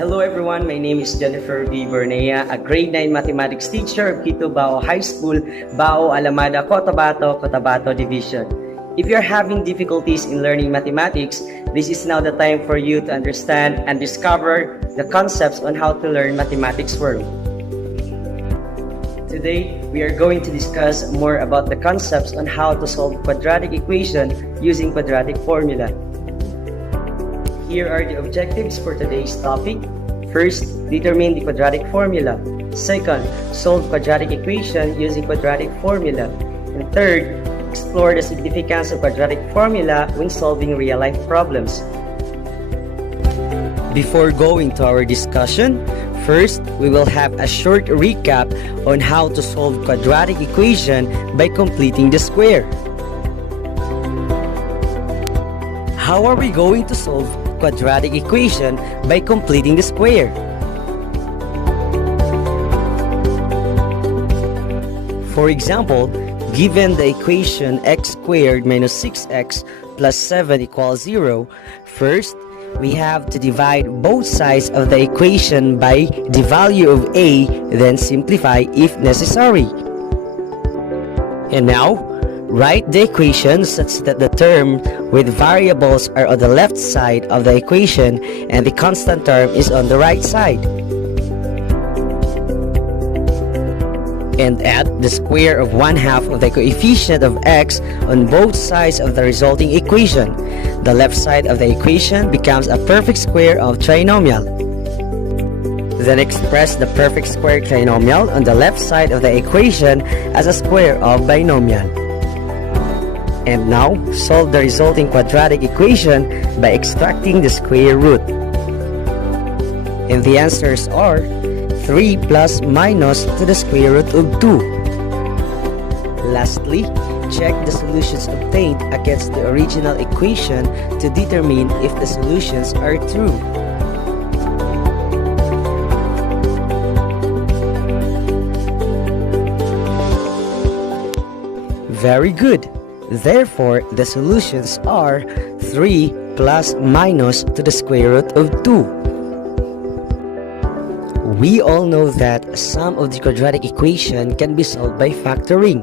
Hello everyone, my name is Jennifer B. Bornea, a grade 9 mathematics teacher of Quito Bao High School, Bao Alamada, Cotabato Division. If you're having difficulties in learning mathematics, this is now the time for you to understand and discover the concepts on how to learn mathematics world. Today, we are going to discuss more about the concepts on how to solve quadratic equation using quadratic formula. Here are the objectives for today's topic. First, determine the quadratic formula. Second, solve quadratic equation using quadratic formula. And third, explore the significance of quadratic formula when solving real-life problems. Before going to our discussion, first, we will have a short recap on how to solve quadratic equation by completing the square. How are we going to solve quadratic equation by completing the square? For example, given the equation x squared minus 6x plus 7 equals 0, first, we have to divide both sides of the equation by the value of a, then simplify if necessary. And now, write the equation such that the term with variables are on the left side of the equation and the constant term is on the right side. And add the square of 1/2 of the coefficient of x on both sides of the resulting equation. The left side of the equation becomes a perfect square of trinomial. Then express the perfect square trinomial on the left side of the equation as a square of binomial. And now, solve the resulting quadratic equation by extracting the square root. And the answers are 3 plus minus to the square root of 2. Lastly, check the solutions obtained against the original equation to determine if the solutions are true. Very good. Therefore, the solutions are 3 plus minus to the square root of 2. We all know that some of the quadratic equation can be solved by factoring.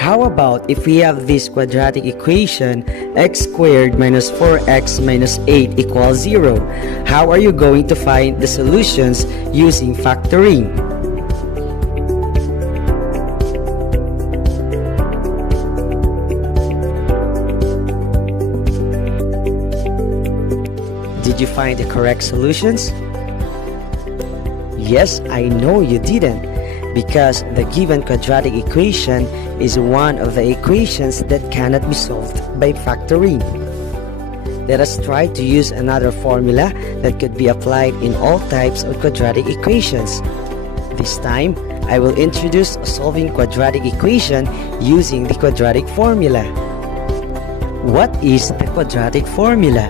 How about if we have this quadratic equation x squared minus 4x minus 8 equals 0? How are you going to find the solutions using factoring? Did you find the correct solutions? Yes, I know you didn't, because the given quadratic equation is one of the equations that cannot be solved by factoring. Let us try to use another formula that could be applied in all types of quadratic equations. This time, I will introduce solving quadratic equation using the quadratic formula. What is the quadratic formula?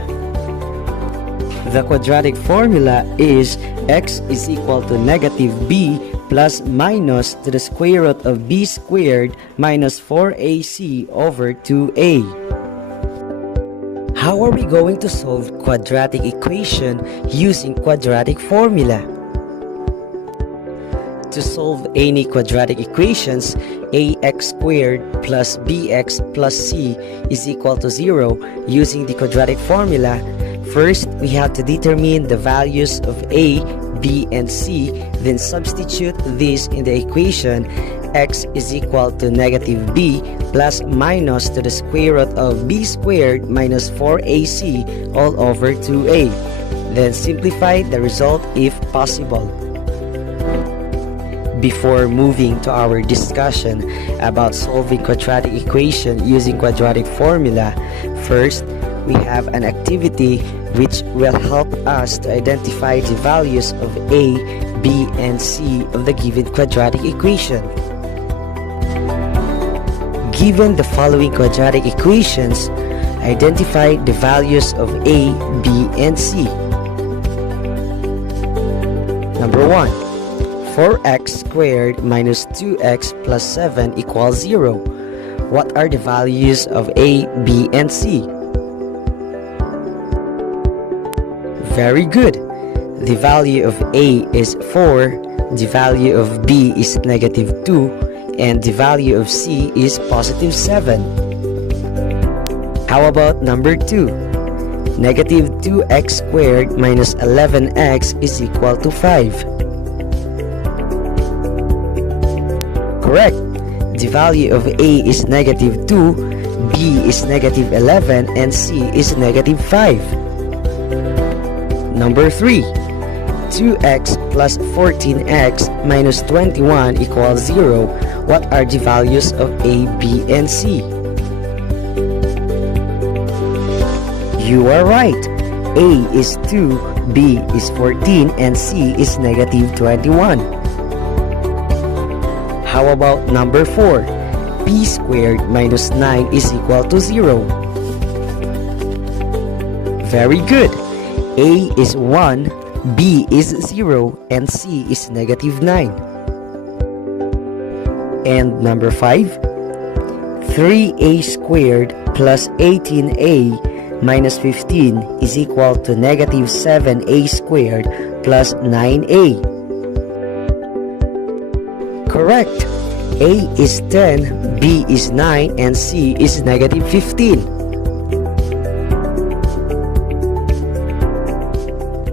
The quadratic formula is x is equal to negative b plus minus to the square root of b squared minus 4ac over 2a. How are we going to solve quadratic equation using quadratic formula? To solve any quadratic equations, ax squared plus bx plus c is equal to 0 using the quadratic formula. First, we have to determine the values of a, b, and c, then substitute this in the equation. X is equal to negative b plus minus to the square root of b squared minus 4ac all over 2a. Then simplify the result if possible. Before moving to our discussion about solving quadratic equation using quadratic formula, first, we have an activity which will help us to identify the values of a, b, and c of the given quadratic equation. Given the following quadratic equations, identify the values of a, b, and c. Number 1. 4x squared minus 2x plus 7 equals 0. What are the values of a, b, and c? Very good. the value of A is 4, the value of B is negative 2, and the value of C is positive 7. How about number 2? Negative 2x squared minus 11x is equal to 5. Correct. The value of A is negative 2, B is negative 11, and C is negative 5. Number 3. 2x plus 14x minus 21 equals 0. What are the values of A, B, and C? You are right. A is 2, B is 14, and C is negative 21. How about number 4? B squared minus 9 is equal to 0. Very good. A is 1, B is 0, and C is negative 9. And number 5? 3a squared plus 18a minus 15 is equal to negative 7a squared plus 9a. Correct. A is 10, B is 9, and C is negative 15.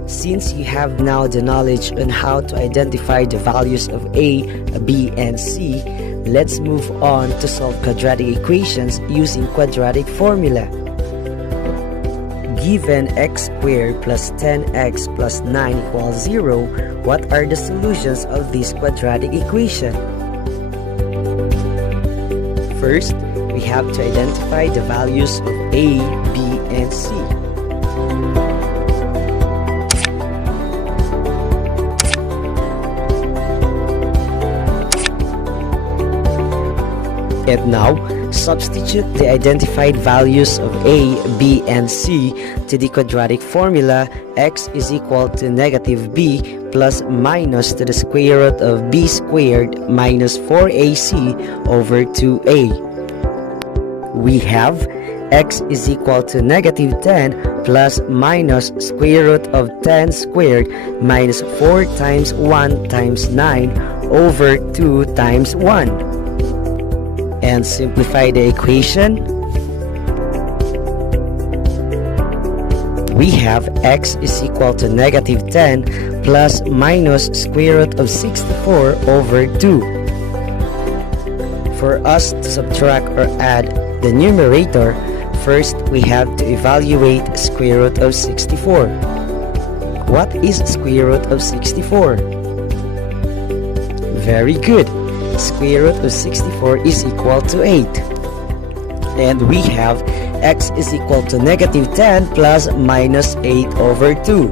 Since you have now the knowledge on how to identify the values of A, B, and C, let's move on to solve quadratic equations using quadratic formula. Given x squared plus 10x plus 9 equals 0, what are the solutions of this quadratic equation? First, we have to identify the values of A, B, and C. And now, substitute the identified values of A, B, and C to the quadratic formula x is equal to negative b plus minus to the square root of b squared minus 4ac over 2a. We have x is equal to negative 10 plus minus square root of 10 squared minus 4 times 1 times 9 over 2 times 1. And simplify the equation. We have x is equal to negative 10 plus minus square root of 64 over 2. For us to subtract or add the numerator, first we have to evaluate square root of 64. What is square root of 64? Very good. Square root of 64 is equal to 8. And we have x is equal to negative 10 plus minus 8 over 2.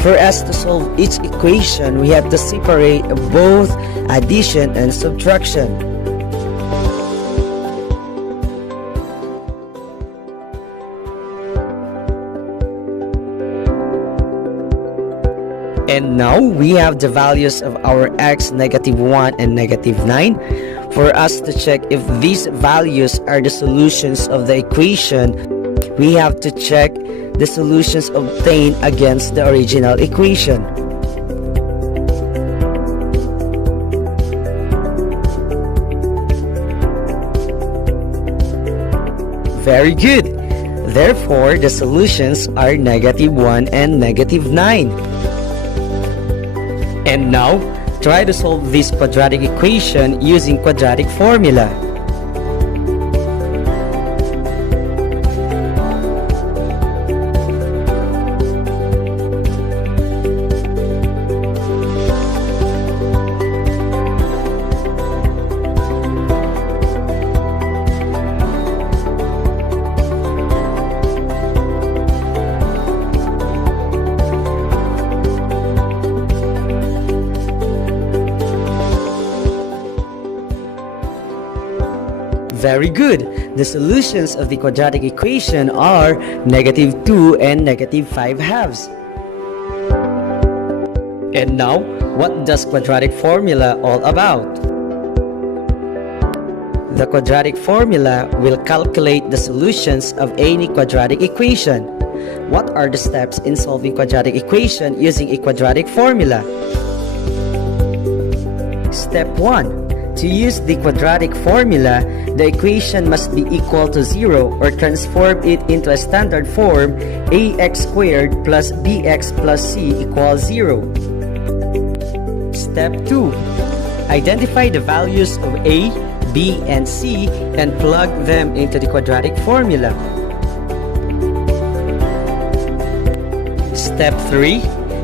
For us to solve each equation, we have to separate both addition and subtraction. And now we have the values of our x, negative 1 and negative 9. For us to check if these values are the solutions of the equation, we have to check the solutions obtained against the original equation. Very good. Therefore, the solutions are negative 1 and negative 9. And now, try to solve this quadratic equation using quadratic formula. Very good. The solutions of the quadratic equation are negative 2 and negative 5 halves. And now, what does quadratic formula all about? The quadratic formula will calculate the solutions of any quadratic equation. What are the steps in solving quadratic equation using a quadratic formula? Step 1. To use the quadratic formula, the equation must be equal to 0 or transform it into a standard form ax squared plus bx plus c equals 0. Step 2. Identify the values of a, b, and c and plug them into the quadratic formula. Step 3.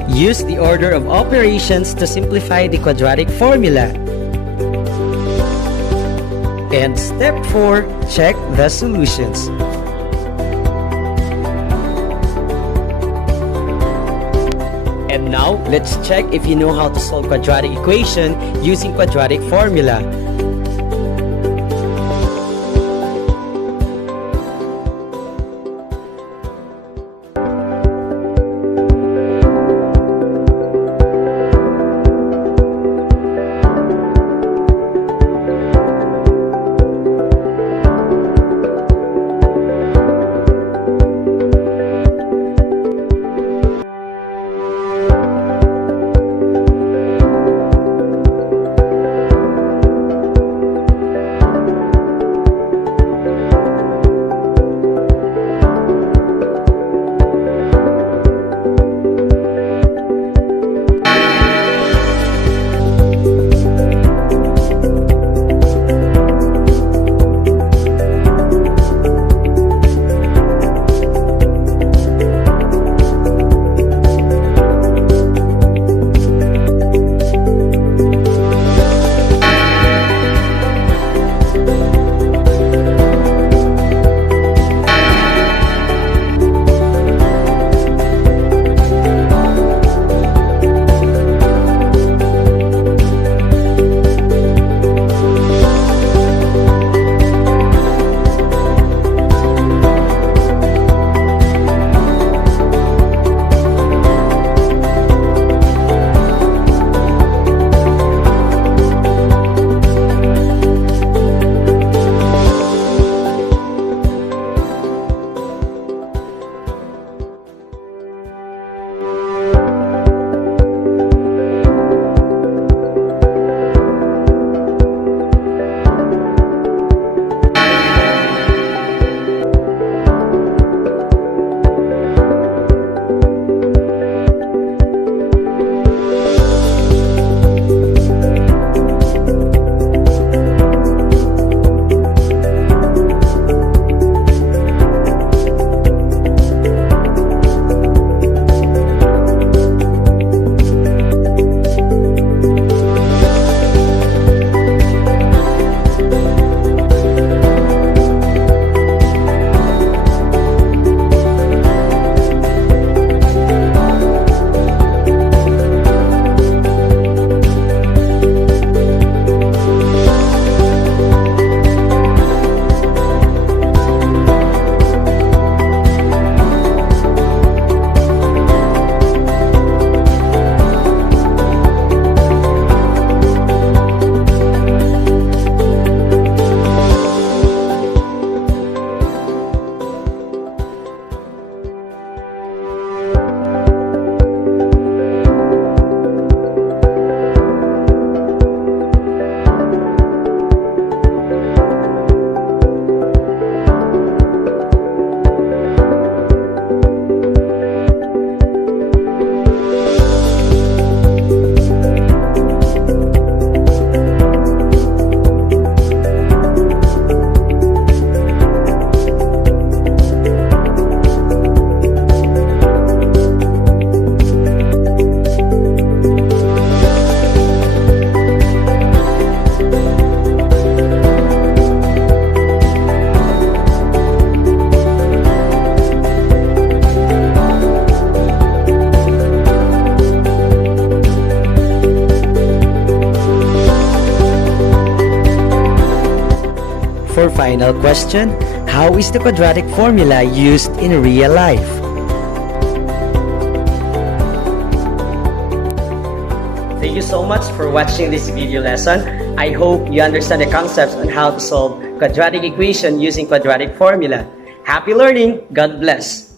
Use the order of operations to simplify the quadratic formula. And step 4, check the solutions. And now, let's check if you know how to solve quadratic equation using quadratic formula. For final question, how is the quadratic formula used in real life? Thank you so much for watching this video lesson. I hope you understand the concepts on how to solve quadratic equation using quadratic formula. Happy learning! God bless!